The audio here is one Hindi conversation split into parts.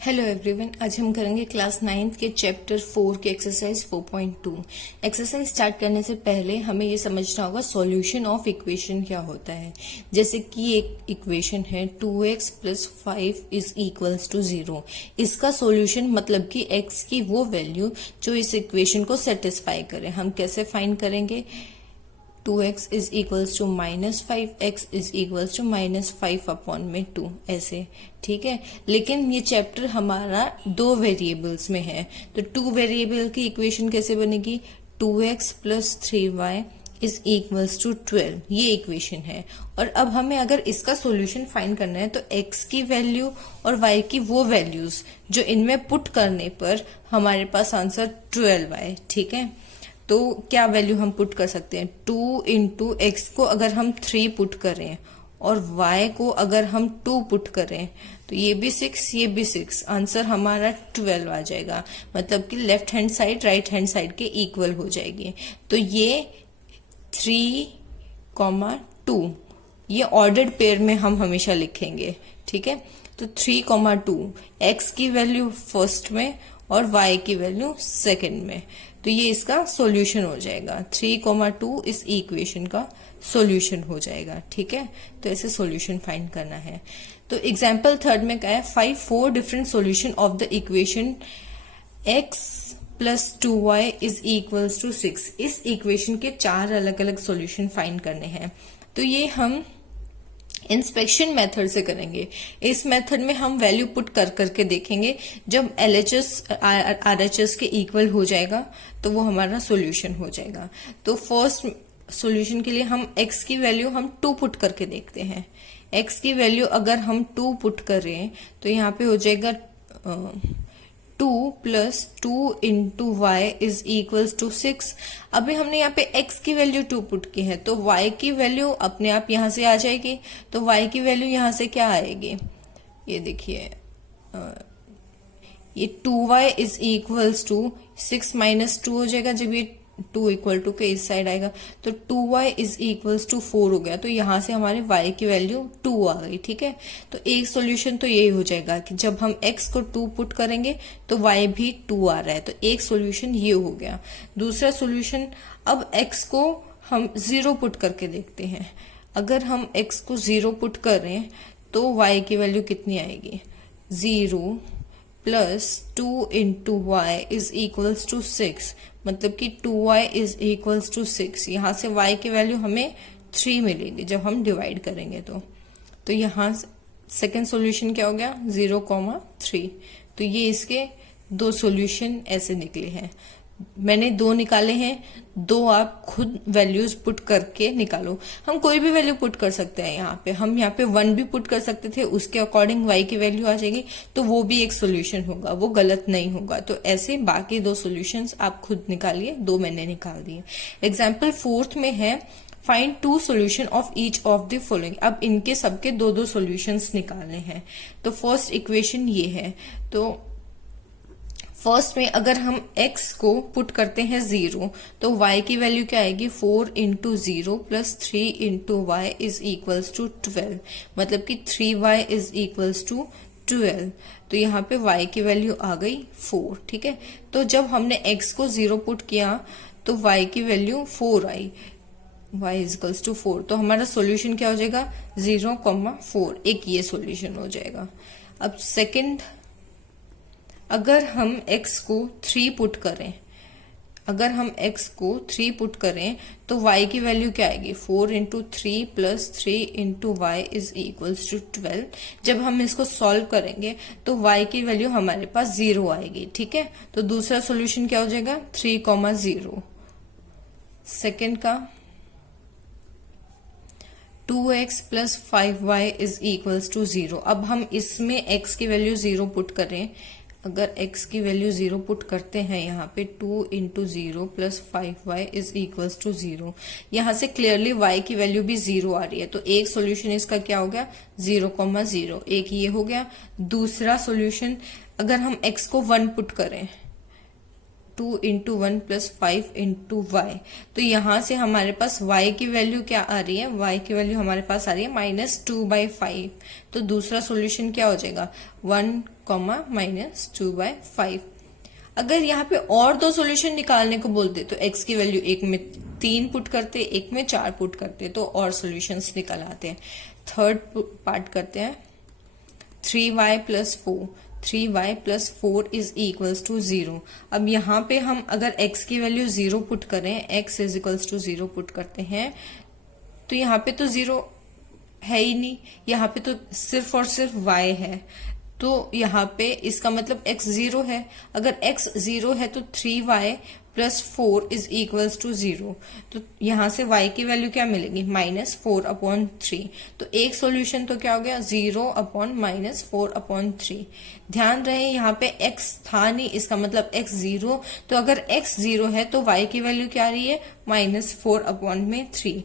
हेलो एवरीवन, आज हम करेंगे क्लास 9th के चैप्टर 4 के एक्सरसाइज 4.2। एक्सरसाइज स्टार्ट करने से पहले हमें ये समझना होगा सॉल्यूशन ऑफ इक्वेशन क्या होता है। जैसे कि एक इक्वेशन है 2x plus 5 is equals to 0। इसका सॉल्यूशन मतलब कि x की वो वैल्यू जो इस इक्वेशन को सेटिस्फाई करे। हम कैसे फाइंड करेंगे? 2x is equals to -5, x is equals to -5 upon में 2, ऐसे। ठीक है, लेकिन ये चैप्टर हमारा दो वेरिएबल्स में है, तो 2 वेरिएबल की इक्वेशन कैसे बनेगी? 2x plus 3y is equals to 12, ये इक्वेशन है। और अब हमें अगर इसका सॉल्यूशन फाइंड करना है तो x की वैल्यू और y की वो वैल्यूज जो इनमें पुट करने पर हमारे पास आंसर 12 आए। ठीक है, तो क्या वैल्यू हम पुट कर सकते हैं? 2 इंटू एक्स को अगर हम 3 पुट करें और y को अगर हम 2 पुट करें तो ये भी 6, ये भी 6, आंसर हमारा 12 आ जाएगा। मतलब कि left hand side right hand side के इक्वल हो जाएगी। तो ये 3,2 ये ऑर्डर्ड पेयर में हम हमेशा लिखेंगे। ठीक है, तो 3,2 एक्स की वैल्यू फर्स्ट में और y की वैल्यू सेकंड में, तो ये इसका सॉल्यूशन हो जाएगा। 3,2 इस इक्वेशन का सॉल्यूशन हो जाएगा। ठीक है, तो ऐसे सॉल्यूशन फाइंड करना है। तो एग्जांपल थर्ड में क्या है? 4 different solution of the equation x plus 2y is equals to 6। इस इक्वेशन के 4 अलग अलग सॉल्यूशन फाइंड करने हैं। तो ये हम इंस्पेक्शन मेथड से करेंगे। इस मेथड में हम वैल्यू पुट कर करके देखेंगे। जब LHS RHS के इक्वल हो जाएगा तो वो हमारा सॉल्यूशन हो जाएगा। तो फर्स्ट सॉल्यूशन के लिए हम x की वैल्यू हम 2 पुट करके देखते हैं। x की वैल्यू अगर हम 2 पुट करें तो यहाँ पे हो जाएगा 2 plus 2 into y is equals to 6। अभी हमने यहाँ पे x की वैल्यू 2 पुट की है तो y की वैल्यू अपने आप यहां से आ जाएगी। तो y की वैल्यू यहां से क्या आएगी? ये देखिए, ये 2y is equals to 6 minus 2 हो जाएगा। जब ये 2 इक्वल टू के इस साइड आएगा तो 2y इज इक्वल्स टू 4 हो गया। तो यहां से हमारे y की वैल्यू 2 आ गई। ठीक है, तो एक सॉल्यूशन तो यही हो जाएगा कि जब हम x को 2 पुट करेंगे तो y भी 2 आ रहा है। तो एक सॉल्यूशन ये हो गया। दूसरा सॉल्यूशन, अब x को हम 0 पुट करके देखते हैं। अगर हम x को 0 पुट करें तो y की वैल्यू कितनी आएगी? 0 plus 2 into y is equals to 6। मतलब कि 2y इज इक्वल्स टू 6। यहां से y की वैल्यू हमें 3 मिलेगी जब हम डिवाइड करेंगे तो यहां सेकेंड सॉल्यूशन क्या हो गया? 0,3। तो ये इसके 2 सॉल्यूशन ऐसे निकले हैं। मैंने 2 निकाले हैं, 2 आप खुद वैल्यूज पुट करके निकालो। हम कोई भी वैल्यू पुट कर सकते हैं। हम यहाँ पे 1 भी पुट कर सकते थे, उसके अकॉर्डिंग y की वैल्यू आ जाएगी, तो वो भी एक सोल्यूशन होगा, वो गलत नहीं होगा। तो ऐसे बाकी 2 सोल्यूशंस आप खुद निकालिए। 2 मैंने निकाल दिए। एग्जाम्पल 4th में है find 2 solution of each of the following. अब इनके सबके 2-2 सोल्यूशंस निकालने हैं। तो फर्स्ट इक्वेशन ये है। तो फर्स्ट में अगर हम x को पुट करते हैं 0 तो y की वैल्यू क्या आएगी? 4 into 0 plus 3 into y is equals to 12। मतलब कि 3y इज इक्वल्स टू 12। तो यहाँ पे y की वैल्यू आ गई 4। ठीक है, तो जब हमने x को 0 पुट किया तो y की वैल्यू 4 आई। y is equals to 4। तो हमारा सॉल्यूशन क्या हो जाएगा? 0,4। एक ये सॉल्यूशन हो जाएगा। अब सेकंड, अगर हम x को 3 पुट करें, तो y की वैल्यू क्या आएगी? 4 into 3 plus 3 into y is equals to 12। जब हम इसको सॉल्व करेंगे तो y की वैल्यू हमारे पास 0 आएगी। ठीक है, तो दूसरा सॉल्यूशन क्या हो जाएगा? 3,0। सेकेंड का 2x plus 5y is equals to 0। अब हम इसमें x की वैल्यू 0 पुट करें। अगर x की वैल्यू 0 पुट करते हैं यहाँ पे 2 into 0 plus 5y is equals to 0। यहाँ से क्लियरली y की वैल्यू भी 0 आ रही है। तो एक सॉल्यूशन इसका क्या हो गया? 0,0। एक ये हो गया। दूसरा सॉल्यूशन, अगर हम x को 1 पुट करें 2 इंटू 1 प्लस 5 इंटू वाई। तो यहां से हमारे पास y की वैल्यू क्या आ रही है, y की वैल्यू हमारे पास आ रही है -2/5। तो दूसरा सॉल्यूशन क्या हो जाएगा 1, -2/5। अगर यहाँ पे और दो सॉल्यूशन निकालने को बोलते तो x की वैल्यू एक में 3 पुट करते, एक में 4 पुट करते, तो और सॉल्यूशंस निकल आते हैं। थर्ड पार्ट करते हैं, 3y plus 4, 3y plus 4 is equals to 0। अब यहाँ पे हम अगर x की वैल्यू 0 पुट करें, x is equals to 0 put करते हैं, तो यहाँ पे तो 0 है ही नहीं, यहाँ पे तो सिर्फ और सिर्फ y है। तो यहाँ पे इसका मतलब x 0 है। अगर x 0 है तो 3y plus 4 is equals to 0। तो यहां से y की वैल्यू क्या मिलेगी -4/3। तो एक सॉल्यूशन तो क्या हो गया 0/-4/3। ध्यान रहे यहाँ पे x था नहीं, इसका मतलब x 0। तो अगर x 0 है तो y की वैल्यू क्या आ रही है -4/3।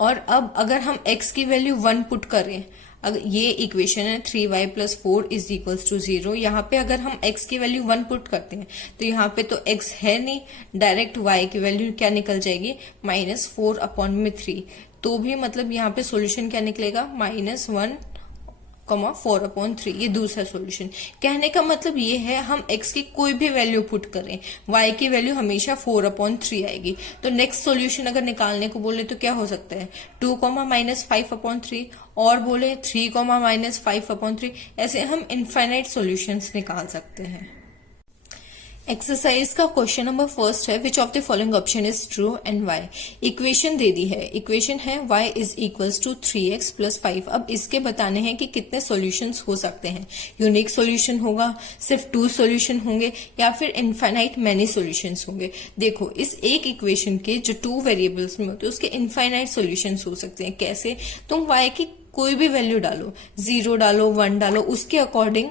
और अब अगर हम x की वैल्यू 1 पुट करें, अगर ये इक्वेशन है 3y plus 4 is equals to 0, यहाँ पे अगर हम x की वैल्यू 1 पुट करते हैं तो यहाँ पे तो x है नहीं, डायरेक्ट y की वैल्यू क्या निकल जाएगी -4/3। तो भी मतलब यहाँ पे सॉल्यूशन क्या निकलेगा -1,4/3। ये दूसरा सॉल्यूशन। कहने का मतलब ये है हम x की कोई भी वैल्यू पुट करें, y की वैल्यू हमेशा 4/3 आएगी। तो नेक्स्ट सॉल्यूशन अगर निकालने को बोले तो क्या हो सकता है 2, -5/3, और बोले 3, -5/3। ऐसे हम इनफाइनाइट सॉल्यूशंस निकाल सकते हैं। एक्सरसाइज का क्वेश्चन नंबर फर्स्ट है, which of the following option is true and why. Equation दे दी है, इक्वेशन है y is equals to 3x plus 5। अब इसके बताने हैं कि कितने सॉल्यूशंस हो सकते हैं। यूनिक सॉल्यूशन होगा, सिर्फ 2 सॉल्यूशन होंगे, या फिर इनफाइनाइट मैनी सॉल्यूशंस होंगे। देखो इस एक इक्वेशन के जो 2 वेरिएबल्स में होते हैं उसके इनफाइनाइट सॉल्यूशंस हो सकते हैं। कैसे, तुम y की कोई भी वैल्यू डालो, 0 डालो, 1 डालो, उसके अकॉर्डिंग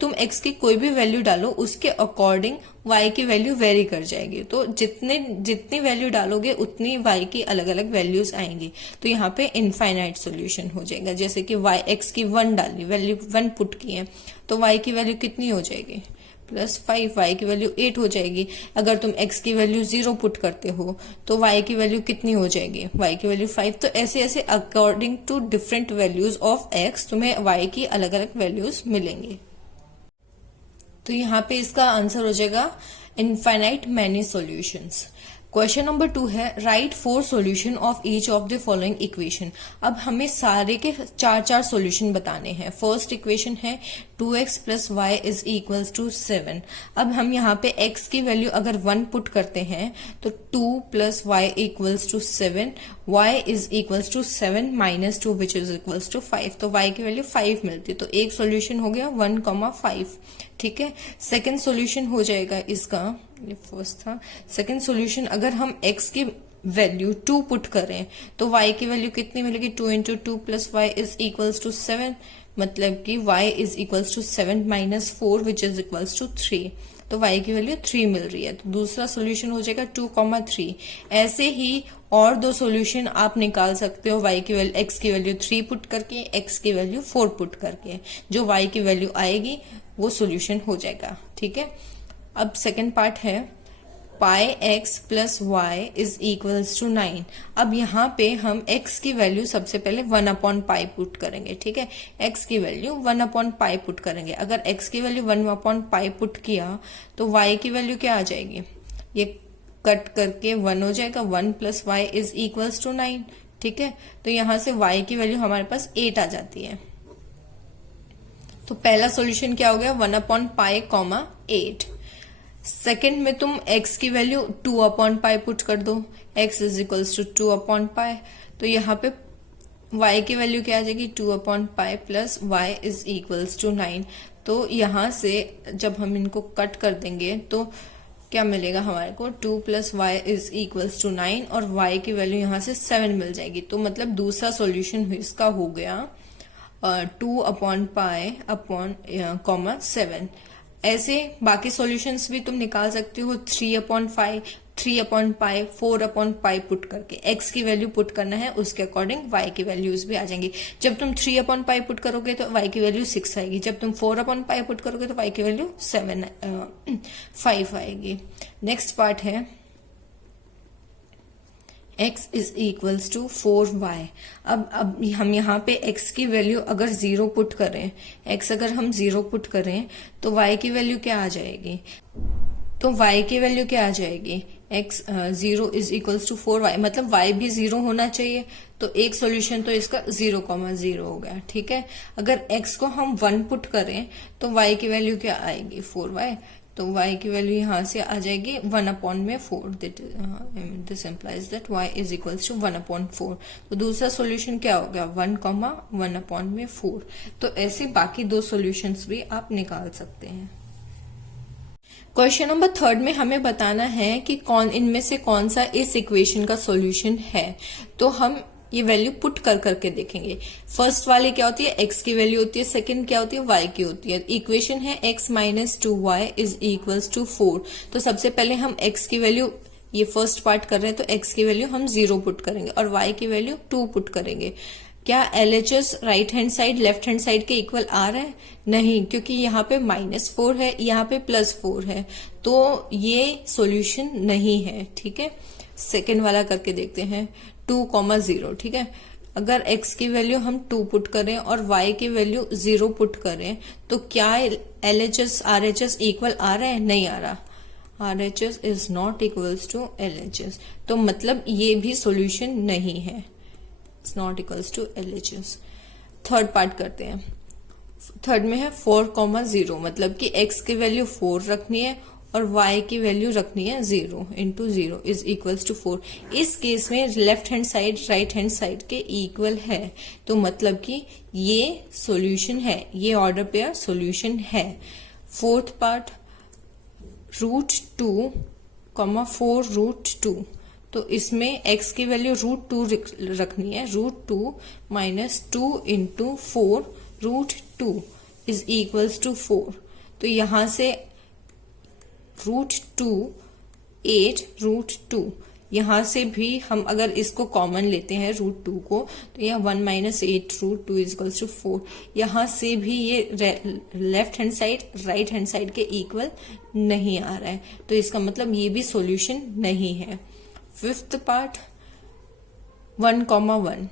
तुम x की कोई भी वैल्यू डालो, उसके अकॉर्डिंग y की वैल्यू वेरी कर जाएगी। तो जितनी वैल्यू डालोगे उतनी y की अलग अलग वैल्यूज आएंगी। तो यहाँ पे इनफाइनाइट सॉल्यूशन हो जाएगा। जैसे कि x की 1 डाली, वैल्यू 1 पुट की है, तो y की वैल्यू कितनी हो जाएगी +5, y की वैल्यू 8 हो जाएगी। अगर तुम x की वैल्यू 0 पुट करते हो तो y की वैल्यू कितनी हो जाएगी, y की वैल्यू 5। तो ऐसे ऐसे according to different values of x तुम्हें y की अलग अलग वैल्यूज मिलेंगी। तो यहाँ पे इसका आंसर हो जाएगा infinite many solutions. Question number 2 है, right 4 solution of each of the following equation. अब हमें सारे के 4 सॉल्यूशन बताने हैं। फर्स्ट इक्वेशन है 2x plus y is equals to 7। अब हम यहाँ पे x की वैल्यू अगर 1 पुट करते हैं तो 2 plus y equals to 7, y is equals to 7 minus 2 which is equals to 5। तो y की वैल्यू 5 मिलती है। तो एक सॉल्यूशन हो गया 1,5। ठीक है, सेकेंड सॉल्यूशन हो जाएगा इसका, ये फर्स्ट था। सेकेंड सॉल्यूशन अगर हम x की वैल्यू 2 पुट करें तो y की वैल्यू कितनी मिलेगी 2 into 2 plus y is equals to 7, मतलब कि y is equals to 7 minus 4 which is equals to 3। तो y की वैल्यू 3 मिल रही है। तो दूसरा सॉल्यूशन हो जाएगा 2,3। ऐसे ही और 2 सॉल्यूशन आप निकाल सकते हो y की वैल्यू x की वैल्यू 3 पुट करके, x की वैल्यू 4 पुट करके। जो y की वैल्यू आएगी वो सॉल्यूशन हो जाएगा। ठीक है, अब सेकंड पार्ट है pi x plus y is equals to 9। अब यहाँ पे हम x की वैल्यू सबसे पहले 1/पाई पुट करेंगे। ठीक है, x की वैल्यू 1/पाई पुट करेंगे। अगर x की वैल्यू 1/पाई पुट किया तो y की वैल्यू क्या आ जाएगी, ये कट करके 1 हो जाएगा। 1 plus y is equals to 9। ठीक है, तो यहां से y की वैल्यू हमारे पास 8 आ जाती है। तो पहला सॉल्यूशन क्या हो गया 1/पाई, 8। सेकेंड में तुम x की वैल्यू 2/पाई पुट कर दो, x इज इक्वल्स टू 2/पाई। तो यहाँ पे y की वैल्यू क्या आ जाएगी 2/पाई plus y is equals to 9। तो यहाँ से जब हम इनको कट कर देंगे तो क्या मिलेगा हमारे को 2 plus y is equals to 9 और y की वैल्यू यहाँ से 7 मिल जाएगी। तो मतलब दूसरा सॉल्यूशन इसका हो गया 2/पाई अपॉन 7। ऐसे बाकी सॉल्यूशंस भी तुम निकाल सकते हो 3/5, 3/π 4/π पुट करके x की वैल्यू पुट करना है, उसके अकॉर्डिंग y की वैल्यूज भी आ जाएंगी। जब तुम 3/π पुट करोगे तो y की वैल्यू 6 आएगी, जब तुम 4/π पुट करोगे तो y की वैल्यू 5 आएगी। नेक्स्ट पार्ट है x is equals to 4y। अब हम यहाँ पे x की वैल्यू अगर 0 पुट करें, x अगर हम 0 पुट करें तो y की वैल्यू क्या आ जाएगी? तो y की वैल्यू क्या आ जाएगी? x 0 is equals to 4y, मतलब y भी 0 होना चाहिए। तो एक सॉल्यूशन तो इसका 0,0 हो गया, ठीक है। अगर x को हम 1 पुट करें तो y की वैल्यू क्या आएगी? 4y। तो y की वैल्यू यहां से आ जाएगी 1/4। This implies that y is equals to 1/4। तो दूसरा सॉल्यूशन क्या हो गया? 1,1/4। तो ऐसे बाकी दो सॉल्यूशंस भी आप निकाल सकते हैं। क्वेश्चन नंबर 3 में हमें बताना है कि इनमें से कौन सा इस इक्वेशन का सॉल्यूशन है। तो हम ये वैल्यू पुट करके देखेंगे। फर्स्ट वाली क्या होती है? x की वैल्यू होती है, सेकंड क्या होती है? y की होती है। इक्वेशन है x minus 2y is equals to 4। तो सबसे पहले हम x की वैल्यू, ये फर्स्ट पार्ट कर रहे हैं तो x की वैल्यू हम 0 पुट करेंगे और y की वैल्यू 2 पुट करेंगे। क्या LHS right hand side left hand side के इक्वल आ रहा है? नहीं, क्योंकि यहाँ पे -4 है, यहाँ पे +4 है, तो ये सॉल्यूशन नहीं है, ठीक है। सेकेंड वाला करके देखते हैं, 2,0, ठीक है। अगर x की वैल्यू हम 2 पुट करें और y की वैल्यू 0 पुट करें तो क्या LHS RHS इक्वल आ रहा है? नहीं आ रहा। RHS is not equals to LHS, तो मतलब ये भी सॉल्यूशन नहीं है, it's not equals to LHS। Third part करते हैं। थर्ड में है 4,0, मतलब कि x की वैल्यू 4 रखनी है और y की वैल्यू रखनी है 0 इंटू 0 इज इक्वल्स टू 4। इस केस में left hand side right hand side के इक्वल है, तो मतलब कि ये सॉल्यूशन है, ये ऑर्डर पेयर सॉल्यूशन है। Fourth part, √2, 4√2। तो इसमें x की वैल्यू √2 रखनी है, √2 minus 2 into 4√2 is equals to 4। तो यहां से √2 8√2, यहां से भी हम अगर इसको कॉमन लेते हैं √2 को, तो यह 1 माइनस 8√2 इज इक्वल्स टू 4। यहां से भी ये left hand side right hand side के इक्वल नहीं आ रहा है, तो इसका मतलब ये भी सॉल्यूशन नहीं है। फिफ्थ पार्ट, 1,1,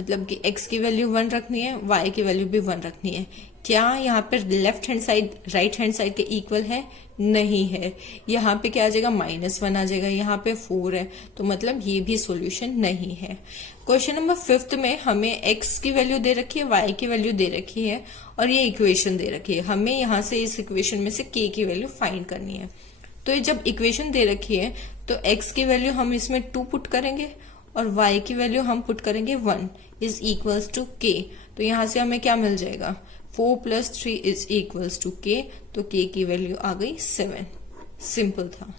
मतलब कि x की वैल्यू 1 रखनी है, y की वैल्यू भी 1 रखनी है। क्या यहाँ पे left hand side right hand side के इक्वल है? नहीं है। यहाँ पे क्या आ जाएगा? -1 आ जाएगा, यहाँ पे 4 है, तो मतलब ये भी सॉल्यूशन नहीं है। क्वेश्चन नंबर 5 में हमें x की वैल्यू दे रखी है, y की वैल्यू दे रखी है और ये इक्वेशन दे रखी है। हमें यहाँ से इस इक्वेशन में से k की वैल्यू फाइंड करनी है। तो ये जब इक्वेशन दे रखी है तो x की वैल्यू हम इसमें 2 पुट करेंगे और y की वैल्यू हम पुट करेंगे 1 इज इक्वल्स टू k। तो यहां से हमें क्या मिल जाएगा? 4 + 3 इज इक्वल्स टू k, तो k की वैल्यू आ गई 7। सिंपल था।